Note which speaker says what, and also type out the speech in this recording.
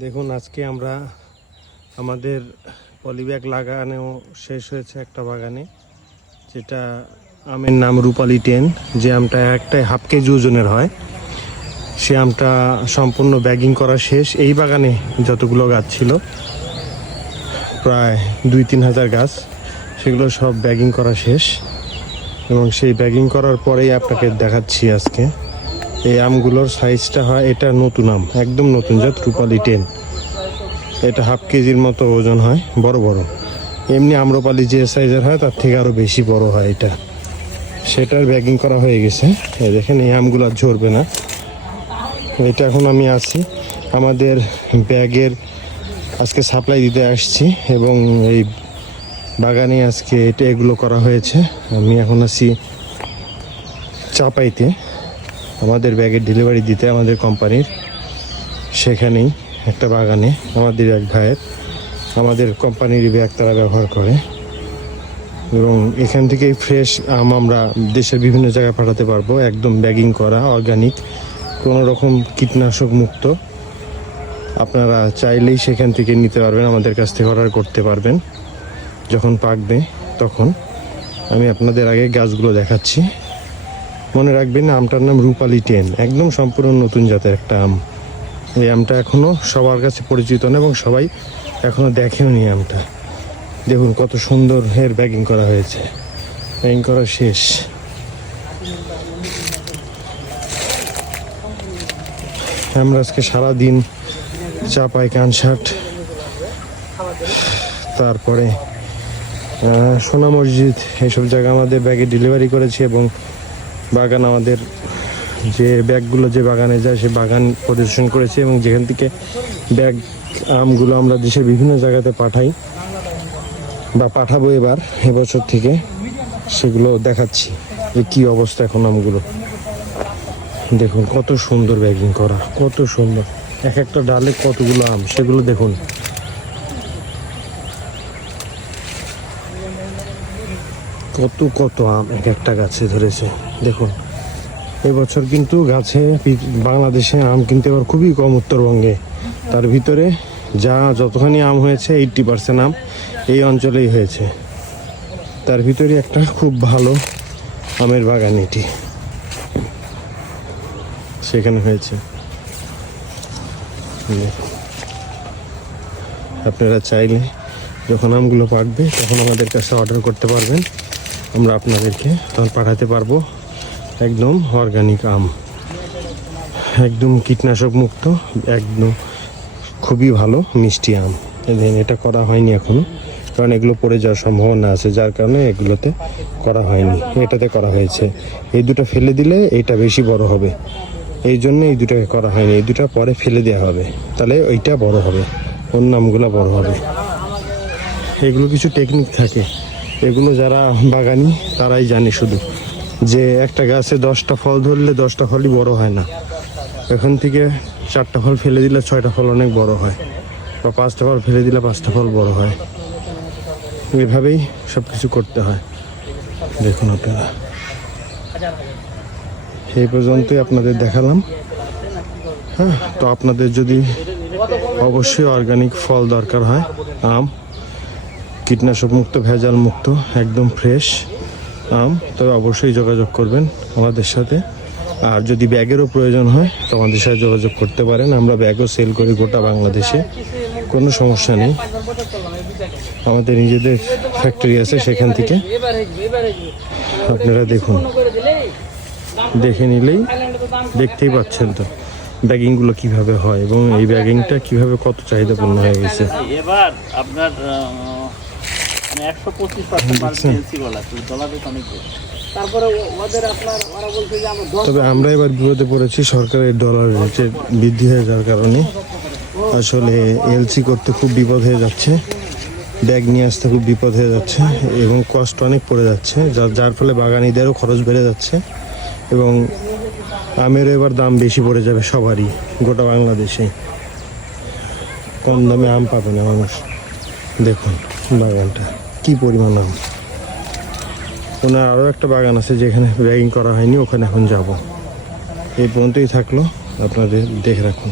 Speaker 1: দেখুন, আজকে আমরা আমাদের পলিব্যাগ লাগানো শেষ হয়েছে একটা বাগানে, যেটা আমের নাম রূপালি টেন। যে আমটা একটাই হাফ কেজি ওজনের হয়। সে আমটা সম্পূর্ণ ব্যাগিং করা শেষ। এই বাগানে যতগুলো গাছ ছিল, প্রায় দুই তিন হাজার গাছ, সেগুলো সব ব্যাগিং করা শেষ। এবং সেই ব্যাগিং করার পরেই আপনাকে দেখাচ্ছি আজকে। এই আমগুলোর সাইজটা হয়, এটা নতুন আম, একদম নতুন জাত রূপালি টেন। এটা হাফ কেজির মতো ওজন হয়, বড় বড়। এমনি আম্রপালি যে সাইজের হয়, তার থেকে আরও বেশি বড় হয় এটা। সেটার ব্যাগিং করা হয়ে গেছে। দেখেন, এই আমগুলো আর ঝরবে না। এটা এখন আমি আছি। আমাদের ব্যাগের আজকে সাপ্লাই দিতে আসছি এবং এই বাগানে আজকে এটা এগুলো করা হয়েছে। আমি এখন আছি চাপাইতে। আমাদের ব্যাগের ডেলিভারি দিতে আমাদের কোম্পানির সেখানেই একটা বাগানে আমাদের এক ভাইয়ের, আমাদের কোম্পানির ব্যাগ তারা ব্যবহার করে। এবং এখান থেকেই ফ্রেশ আম আমরা দেশের বিভিন্ন জায়গায় পাঠাতে পারব, একদম ব্যাগিং করা অর্গানিক কোনো রকম কীটনাশক মুক্ত। আপনারা চাইলেই সেখান থেকে নিতে পারবেন, আমাদের কাছ থেকে অর্ডার করতে পারবেন। যখন পাকবে তখন আমি আপনাদের আগে গাছগুলো দেখাচ্ছি। মনে রাখবেন আমটার নাম রূপালি টেন। একদম সম্পূর্ণ নতুন জাতের একটা আম। এই আমটা এখনও সবার কাছে পরিচিত না এবং সবাই এখনও দেখেও নি আমটা। দেখুন কত সুন্দর এর ব্যাগিং করা হয়েছে। ব্যাগিং করা শেষ। আমরা আজকে সারাদিন চাপাই কানসাট তারপরে সোনা মসজিদ, এইসব জায়গা আমাদের ব্যাগে ডেলিভারি করেছি এবং বাগান আমাদের যে ব্যাগগুলো যে বাগানে যায় সে বাগান প্রদর্শন করেছে এবং যেখান থেকে ব্যাগ, আমগুলো আমরা দেশের বিভিন্ন জায়গাতে পাঠাই বা পাঠাবো এবার, এবছর থেকে সেগুলো দেখাচ্ছি যে কী অবস্থা এখন আমগুলো। দেখুন, কত সুন্দর ব্যাগিং করা, কত সুন্দর। এক একটা ডালে কতগুলো আম, সেগুলো দেখুন। কত কত আম এক একটা গাছে ধরেছে। দেখুন, এবছর কিন্তু গাছে বাংলাদেশে আম কিন্তু এবার খুবই কম উত্তরবঙ্গে। তার ভিতরে যা যতখানি আম হয়েছে এইটটি পার্সেন্ট আম এই অঞ্চলেই হয়েছে। তার ভিতরে একটা খুব ভালো আমের বাগান এটি। সেখানে হয়েছে। আপনারা চাইলে যখন আমগুলো পাকবে, তখন আমাদের কাছে অর্ডার করতে পারবেন। আমরা আপনাদেরকে তখন পাঠাতে পারব। একদম অর্গানিক আম। একদম কীটনাশক মুক্ত, একদম খুবই ভালো, মিষ্টি আম। এটা করা হয়নি এখনও কারণ এগুলো পড়ে যাওয়ার সম্ভাবনা আছে, যার কারণে এগুলোতে করা হয়নি, এটাতে করা হয়েছে। এই দুটো ফেলে দিলে এটা বেশি বড় হবে। এই জন্য এই দুটাকে করা হয়নি, এই দুটো পরে ফেলে দেওয়া হবে। তাহলে ওইটা বড় হবে, অন্য আমগুলো বড় হবে। এগুলো কিছু টেকনিক থাকে। এগুলো যারা বাগানি, তারাই জানে শুধু যে একটা গাছে দশটা ফল ধরলে দশটা ফলই বড় হয় না। এখান থেকে চারটা ফল ফেলে দিলে ছয়টা ফল অনেক বড় হয় বা পাঁচটা ফল ফেলে দিলে পাঁচটা ফল বড় হয়। এভাবেই সব কিছু করতে হয়। দেখুন আপনারা। এই পর্যন্তই আপনাদের দেখালাম। হ্যাঁ তো আপনাদের যদি অবশ্যই অর্গানিক ফল দরকার হয়, আম কীটনাশক মুক্ত, ভেজাল মুক্ত, একদম ফ্রেশ আম। তবে অবশ্যই যোগাযোগ করবেন আমাদের সাথে। আর যদি ব্যাগেরও প্রয়োজন হয়, তো আমাদের সাথে যোগাযোগ করতে পারেন। আমরা ব্যাগও সেল করি গোটা বাংলাদেশে। কোনো সমস্যা নেই। আমাদের নিজেদের ফ্যাক্টরি আছে সেখান থেকে। আপনারা দেখুন। দেখে নিলেই দেখতেই পাচ্ছেন তো ব্যাগিংগুলো কীভাবে হয় এবং এই ব্যাগিংটা কীভাবে কত চাহিদাপূর্ণ হয়ে গেছে।
Speaker 2: এবার আপনার একশো পঁচিশ পার্সেন্ট ডলার অনেক তারপরে ওদের আপনার ওরা বলছে যে আমরা
Speaker 1: তবে আমরা এবার বিপদে পড়েছি সরকারের ডলার রেটের বৃদ্ধি হয়ে যাওয়ার কারণে। আসলে এলসি করতে খুব বিপদ হয়ে যাচ্ছে ব্যাগ নিয়ে আসতে খুব বিপদ হয়ে যাচ্ছে এবং কষ্ট অনেক পড়ে যাচ্ছে যার যার ফলে বাগানিদেরও খরচ বেড়ে যাচ্ছে এবং আমেরও এবার দাম বেশি পড়ে যাবে সবারই গোটা বাংলাদেশে। কম দামে আম পাবে না মানুষ। দেখুন বাগানটা। কি পরিমাণ আম ওনার আরও একটা বাগান আছে যেখানে ব্যাগিং করা হয়নি, ওখানে এখন যাব। এই পর্যন্তই থাকল, আপনাদের দেখে রাখুন।